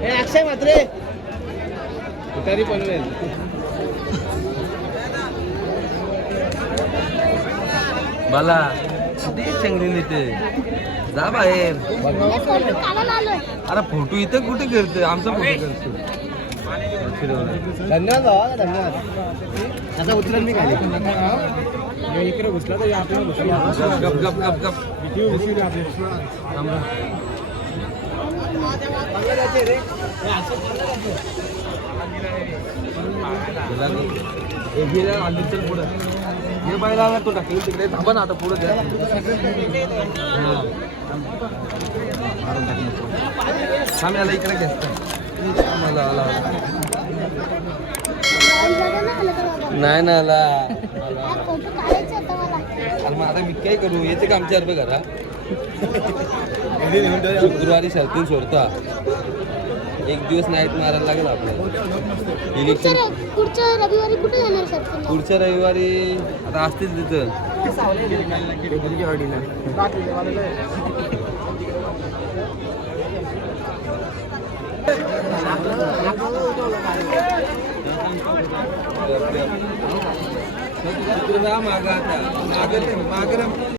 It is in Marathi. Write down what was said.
हे अक्षय मात्रे तरी पनवेल मला किती चंगली नेते जा बाहेर. अरे फोटो इथं कुठे करतोय? आमचा फोटो करतो धन्यवाद बाबा धन्यवाद. आता उतरण मी खाली. इकडे घुसला तर आपल्याला गप गप गप गप. हे गेला, आली. तो टाकली तिकडे थांबा ना आता पुढे द्या हा. इकडे घेत मला? आला नाही ना आला मग आता मी काय करू? येते का आमच्या अर्ध घरा शुक्रवारी शर्तीन सोडता. एक दिवस नाईट मारायला लागेल आपल्याला. इलेक्शन पुढच्या रविवारी कुठे जाणार सर पुढच्या रविवारी आता असतील तिथं. माग आता. माग माग